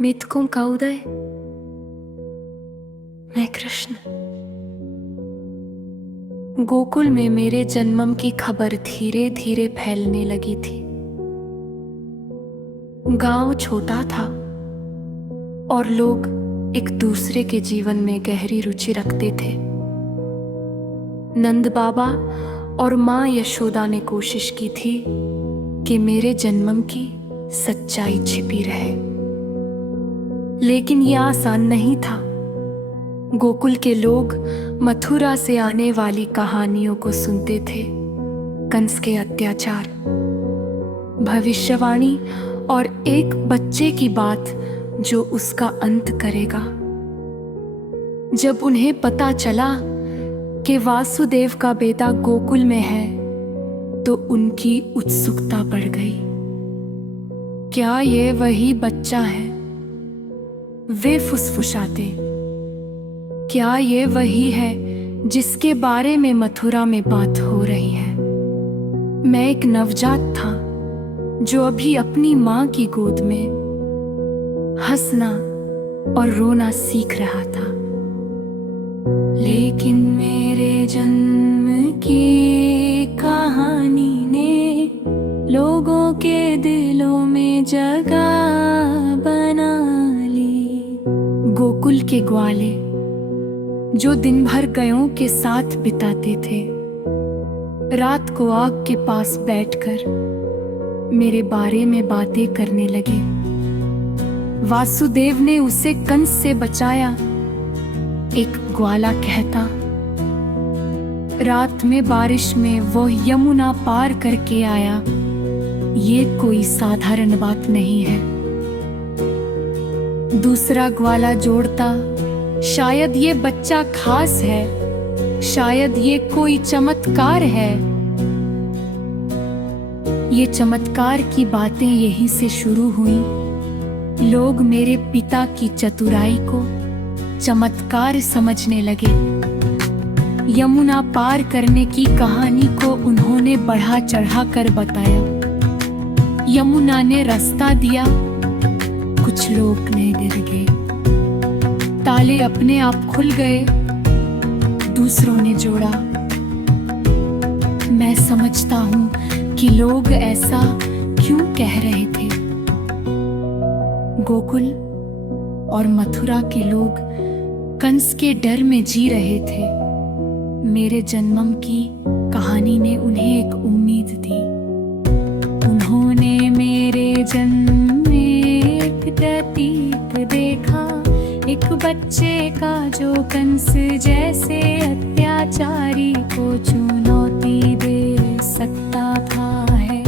मिथकों का उदय। मैं कृष्ण। गोकुल में मेरे जन्मम की खबर धीरे धीरे फैलने लगी थी। गांव छोटा था और लोग एक दूसरे के जीवन में गहरी रुचि रखते थे। नंद बाबा और माँ यशोदा ने कोशिश की थी कि मेरे जन्मम की सच्चाई छिपी रहे, लेकिन यह आसान नहीं था। गोकुल के लोग मथुरा से आने वाली कहानियों को सुनते थे। कंस के अत्याचार, भविष्यवाणी और एक बच्चे की बात जो उसका अंत करेगा। जब उन्हें पता चला कि वासुदेव का बेटा गोकुल में है तो उनकी उत्सुकता बढ़ गई। क्या ये वही बच्चा है? वे फुसफुसाते। क्या ये वही है जिसके बारे में मथुरा में बात हो रही है? मैं एक नवजात था जो अभी अपनी माँ की गोद में हंसना और रोना सीख रहा था। लेकिन मेरे जन्म की कहानी ने लोगों के दिलों में जगह बना ली। गोकुल के ग्वाले जो दिन भर गायों के साथ बिताते थे, रात को आग के पास बैठकर मेरे बारे में बातें करने लगे। वासुदेव ने उसे कंस से बचाया। एक ग्वाला कहता, रात में बारिश में वो यमुना पार करके आया। ये कोई साधारण बात नहीं है। दूसरा ग्वाला जोड़ता, शायद ये बच्चा खास है, शायद ये कोई चमत्कार है। ये चमत्कार की बातें यहीं से शुरू हुई। लोग मेरे पिता की चतुराई को चमत्कार समझने लगे। यमुना पार करने की कहानी को उन्होंने बढ़ा चढ़ा कर बताया। यमुना ने रास्ता दिया, कुछ लोग नहीं डर गए। ताले अपने आप खुल गए, दूसरों ने जोड़ा। मैं समझता हूं कि लोग ऐसा क्यों कह रहे थे। गोकुल और मथुरा के लोग कंस के डर में जी रहे थे। मेरे जन्मम की कहानी ने उन्हें एक उम्मीद दी। उन्होंने मेरे जन्म में एक प्रतीक देखा, एक बच्चे का जो कंस जैसे अत्याचारी को चुनौती दे सकता था है।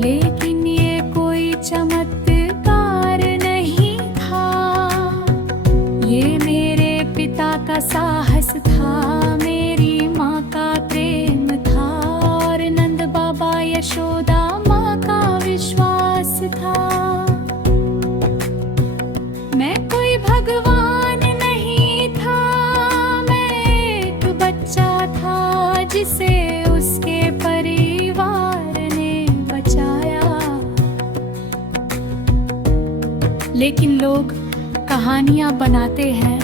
लेकिन ये कोई चमत्कार नहीं था, ये मेरे पिता का साहस था, मेरी माँ का प्रेम था और नंद बाबा यशोदा माँ का विश्वास था। मैं कोई भगवान नहीं था, मैं एक बच्चा था जिसे उसके परिवार ने बचाया। लेकिन लोग कहानियां बनाते हैं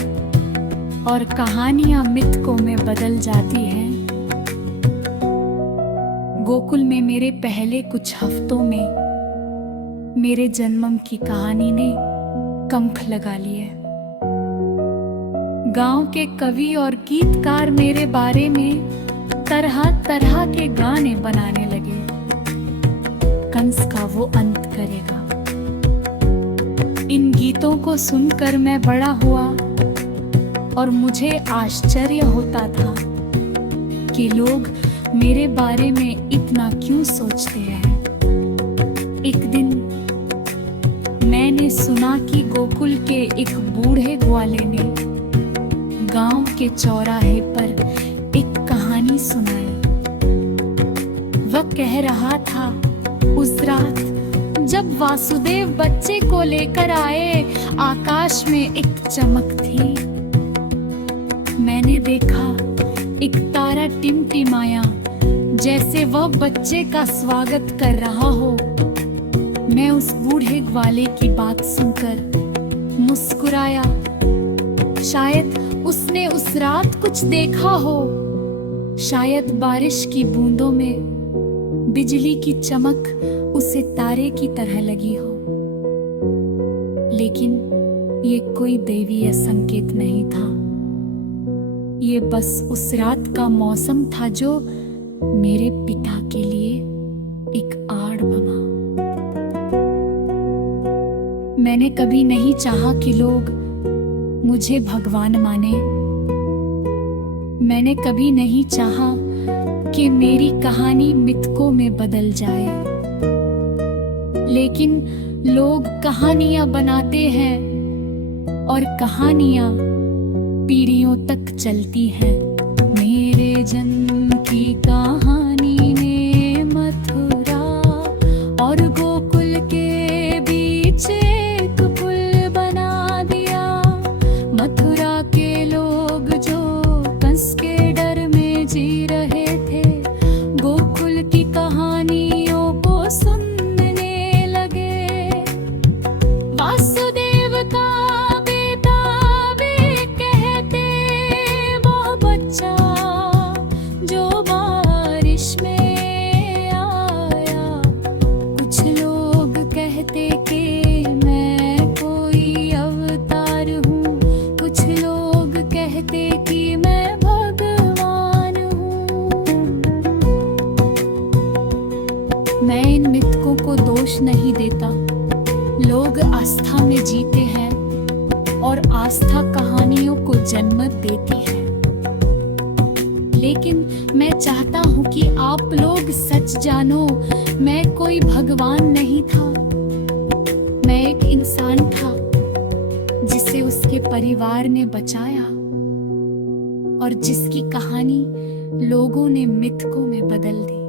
और कहानियां मिथकों में बदल जाती हैं। गोकुल में मेरे पहले कुछ हफ्तों में मेरे जन्मम की कहानी ने कंख लगा लिए। गांव के कवि और गीतकार मेरे बारे में तरह तरह के गाने बनाने लगे। कंस का वो अंत करेगा। इन गीतों को सुनकर मैं बड़ा हुआ और मुझे आश्चर्य होता था कि लोग मेरे बारे में इतना क्यों सोचते हैं। एक दिन मैंने सुना कि गोकुल के एक बूढ़े ग्वाले ने गांव के चौराहे पर एक कहानी सुनाई। वह कह रहा था, उस रात जब वासुदेव बच्चे को लेकर आए, आकाश में एक चमक थी। मैंने देखा एक तारा टिमटिमाया, जैसे वह बच्चे का स्वागत कर रहा हो। मैं उस बूढ़े ग्वाले की बात सुनकर मुस्कुराया। शायद उसने उस रात कुछ देखा हो, शायद बारिश की बूंदों में बिजली की चमक उसे तारे की तरह लगी हो। लेकिन ये कोई दैवीय संकेत नहीं था, ये बस उस रात का मौसम था जो मेरे पिता के लिए एक आड़ बना। मैंने कभी नहीं चाहा कि लोग मुझे भगवान माने। मैंने कभी नहीं चाहा कि मेरी कहानी मिथकों में बदल जाए। लेकिन लोग कहानियां बनाते हैं और कहानियां पीढ़ियों तक चलती हैं। मेरे जन्म की कहानी ने मथुरा और गोकुल के बीच एक पुल बना दिया। मथुरा के लोग जो कंस के डर में जी रहे थे, गोकुल की कहानियों को सुनने लगे। वासुदेव का बेटा वे कहते, वो बच्चा जो बारिश में आया। कुछ लोग कहते कि मैं कोई अवतार हूँ, कुछ लोग कहते कि मैं भगवान हूँ। मैं इन मिथकों को दोष नहीं देता। लोग आस्था में जीते हैं और आस्था कहानियों को जन्म देती है। लेकिन मैं चाहता हूँ कि आप लोग सच जानो, मैं कोई भगवान नहीं था। मैं एक इंसान था जिसे उसके परिवार ने बचाया और जिसकी कहानी लोगों ने मिथकों में बदल दी।